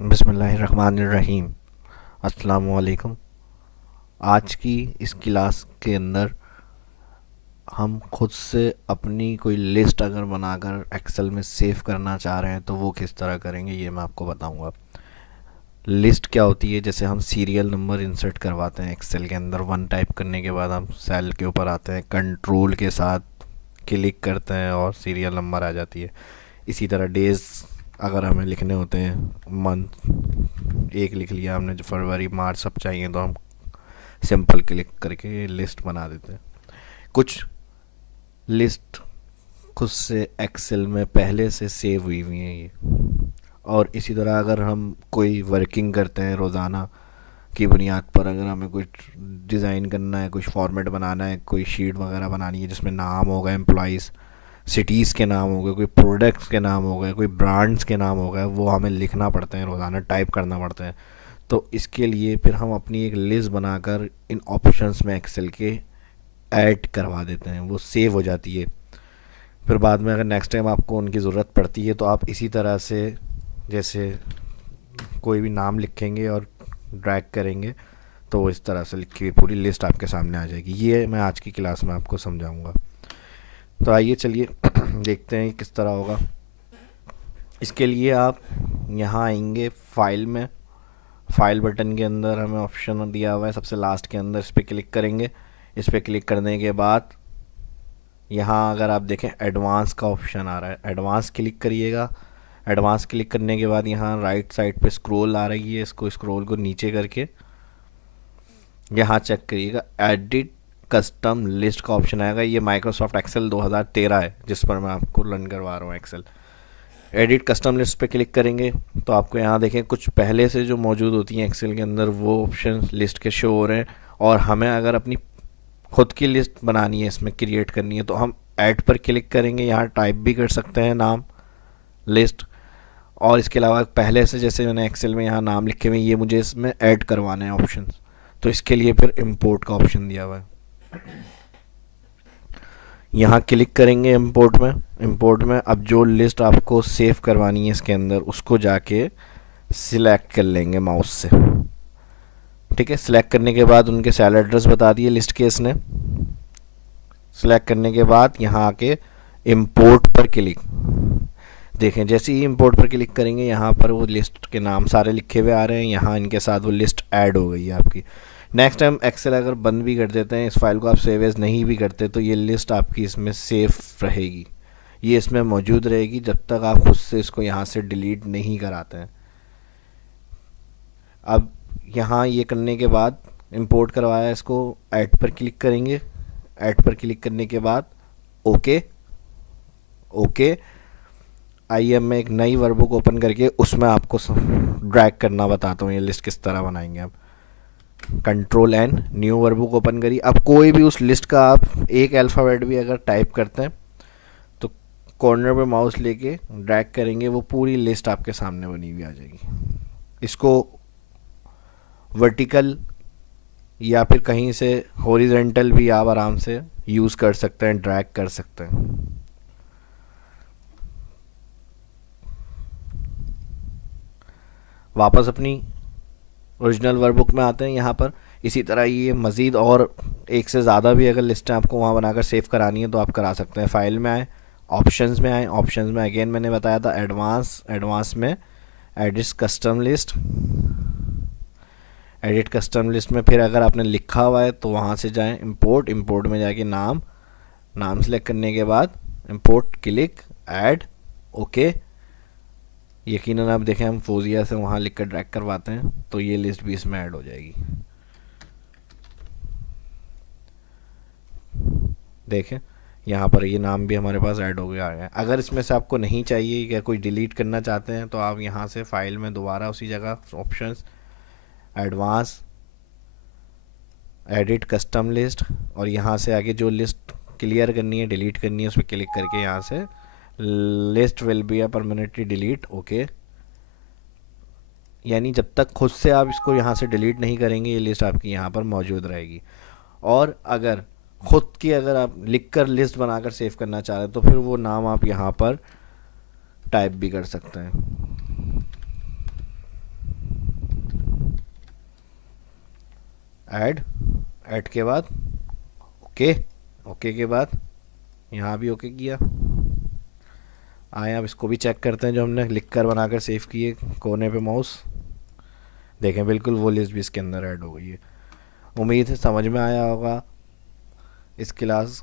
बिस्मिल्लाहिर्रहमानिर्रहीम। अस्सलामु अलैकुम। आज की इस क्लास के अंदर हम खुद से अपनी कोई लिस्ट अगर बनाकर एक्सेल में सेव करना चाह रहे हैं तो वो किस तरह करेंगे ये मैं आपको बताऊंगा। लिस्ट क्या होती है, जैसे हम सीरियल नंबर इंसर्ट करवाते हैं एक्सेल के अंदर। वन टाइप करने के बाद हम सेल के ऊपर आते हैं, कंट्रोल के साथ क्लिक करते हैं और सीरियल नंबर आ जाती है। इसी तरह डेज अगर हमें लिखने होते हैं, मंथ एक लिख लिया हमने, जो फरवरी मार्च सब चाहिए तो हम सिंपल क्लिक करके लिस्ट बना देते हैं। कुछ लिस्ट खुद से एक्सेल में पहले से सेव हुई हुई हैं ये। और इसी तरह अगर हम कोई वर्किंग करते हैं रोज़ाना की बुनियाद पर, अगर हमें कुछ डिज़ाइन करना है, कुछ फॉर्मेट बनाना है, कोई शीट वगैरह बनानी है जिसमें नाम होगा एम्प्लॉइज़, सिटीज़ के नाम हो गए, कोई प्रोडक्ट्स के नाम हो गए, कोई ब्रांड्स के नाम हो गए, वो हमें लिखना पड़ते हैं रोज़ाना, टाइप करना पड़ते हैं। तो इसके लिए फिर हम अपनी एक लिस्ट बनाकर इन ऑप्शंस में एक्सेल के ऐड करवा देते हैं, वो सेव हो जाती है। फिर बाद में अगर नेक्स्ट टाइम आपको उनकी ज़रूरत पड़ती है तो आप इसी तरह से, जैसे कोई भी नाम लिखेंगे और ड्रैग करेंगे तो इस तरह से लिखी हुई पूरी लिस्ट आपके सामने आ जाएगी। ये मैं आज की क्लास में आपको समझाऊंगा। तो आइए चलिए देखते हैं किस तरह होगा। इसके लिए आप यहाँ आएंगे फाइल में, फाइल बटन के अंदर हमें ऑप्शन दिया हुआ है सबसे लास्ट के अंदर, इस पर क्लिक करेंगे। इस पर क्लिक करने के बाद यहाँ अगर आप देखें एडवांस का ऑप्शन आ रहा है, एडवांस क्लिक करिएगा। एडवांस क्लिक करने के बाद यहाँ राइट साइड पे स्क्रॉल आ रही है, इसको स्क्रॉल को नीचे करके यहाँ चेक करिएगा, एडिट कस्टम लिस्ट का ऑप्शन आएगा। ये माइक्रोसॉफ्ट एक्सेल 2013 है जिस पर मैं आपको रन करवा रहा हूँ एक्सेल। एडिट कस्टम लिस्ट पे क्लिक करेंगे तो आपको यहाँ देखें कुछ पहले से जो मौजूद होती हैं एक्सेल के अंदर वो ऑप्शन लिस्ट के शो हो रहे हैं। और हमें अगर अपनी खुद की लिस्ट बनानी है, इसमें क्रिएट करनी है, तो हम ऐड पर क्लिक करेंगे। यहाँ टाइप भी कर सकते हैं नाम, लिस्ट। और इसके अलावा पहले से जैसे मैंने एक्सेल में यहाँ नाम लिखे हुए हैं, ये मुझे इसमें ऐड करवाने हैं ऑप्शन, तो इसके लिए फिर इम्पोर्ट का ऑप्शन दिया हुआ है। यहाँ क्लिक करेंगे इंपोर्ट में। इंपोर्ट में अब जो लिस्ट आपको सेव करवानी है इसके अंदर, उसको जाके सिलेक्ट कर लेंगे माउस से। ठीक है, सिलेक्ट करने के बाद उनके सेल एड्रेस बता दिए लिस्ट के इसने। सिलेक्ट करने के बाद यहाँ आके इंपोर्ट पर क्लिक, देखें जैसे ही इंपोर्ट पर क्लिक करेंगे यहाँ पर वो लिस्ट के नाम सारे लिखे हुए आ रहे हैं, यहाँ इनके साथ वो लिस्ट ऐड हो गई है आपकी। नेक्स्ट टाइम एक्सेल अगर बंद भी कर देते हैं, इस फाइल को आप सेव एज नहीं भी करते, तो ये लिस्ट आपकी इसमें सेफ रहेगी, ये इसमें मौजूद रहेगी जब तक आप खुद से इसको यहाँ से डिलीट नहीं कराते हैं। अब यहाँ ये करने के बाद इंपोर्ट करवाया, इसको ऐड पर क्लिक करेंगे। ऐड पर क्लिक करने के बाद ओके ओके। आइए मैं एक नई वर्कबुक ओपन करके उसमें आपको ड्रैग करना बताता हूँ, ये लिस्ट किस तरह बनाएंगे। आप control N, new workbook open करिए। अब कोई भी उस लिस्ट का आप एक अल्फ़ाबेट भी अगर टाइप करते हैं तो कॉर्नर पे माउस लेके ड्रैग करेंगे, वो पूरी लिस्ट आपके सामने बनी हुई आ जाएगी। इसको वर्टिकल या फिर कहीं से हॉरिजेंटल भी आप आराम से यूज़ कर सकते हैं, ड्रैग कर सकते हैं। वापस अपनी ओरिजिनल वर्कबुक में आते हैं यहाँ पर। इसी तरह ये मज़ीद और एक से ज़्यादा भी अगर लिस्टें आपको वहाँ बनाकर सेव करानी है तो आप करा सकते हैं। फाइल में आए, ऑप्शंस में आए, ऑप्शंस में अगेन मैंने बताया था एडवांस, एडवांस में edit custom list. Edit custom list में फिर अगर आपने लिखा हुआ है तो वहाँ से जाएं इंपोर्ट, इंपोर्ट में जाके नाम, नाम सेलेक्ट करने के बाद इंपोर्ट क्लिक ऐड ओके। यकीनन आप देखें हम फोजिया से वहाँ लिख कर ड्रैग करवाते हैं तो ये लिस्ट भी इसमें ऐड हो जाएगी। देखें यहाँ पर ये नाम भी हमारे पास ऐड हो गया है। अगर इसमें से आपको नहीं चाहिए या कोई डिलीट करना चाहते हैं तो आप यहाँ से फाइल में दोबारा उसी जगह options, advance, edit custom list, और यहाँ से आगे जो लिस्ट क्लियर करनी है, डिलीट करनी है, उस पर क्लिक करके यहाँ से list will be permanently delete okay. यानी जब तक खुद से आप इसको यहाँ से डिलीट नहीं करेंगे ये लिस्ट आपकी यहाँ पर मौजूद रहेगी। और अगर खुद की अगर आप लिखकर लिस्ट बनाकर सेव करना चाह रहे हैं तो फिर वो नाम आप यहाँ पर टाइप भी कर सकते हैं। ऐड, ऐड के बाद ओके, ओके के बाद यहाँ भी ओके किया। आए अब इसको भी चेक करते हैं जो हमने लिख कर बनाकर सेव किए, कोने पे माउस देखें, बिल्कुल वो लिस्ट भी इसके अंदर ऐड हो गई है। उम्मीद है समझ में आया होगा। इस क्लास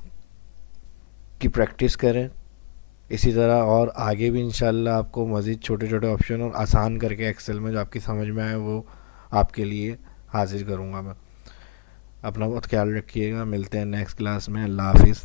की प्रैक्टिस करें इसी तरह, और आगे भी इंशाल्लाह आपको मज़ीद छोटे छोटे ऑप्शन और आसान करके एक्सेल में जो आपकी समझ में आए वो आपके लिए हाजिर करूँगा मैं। अपना बहुत ख्याल रखिएगा, मिलते हैं नेक्स्ट क्लास में। अल्लाह हाफिज़।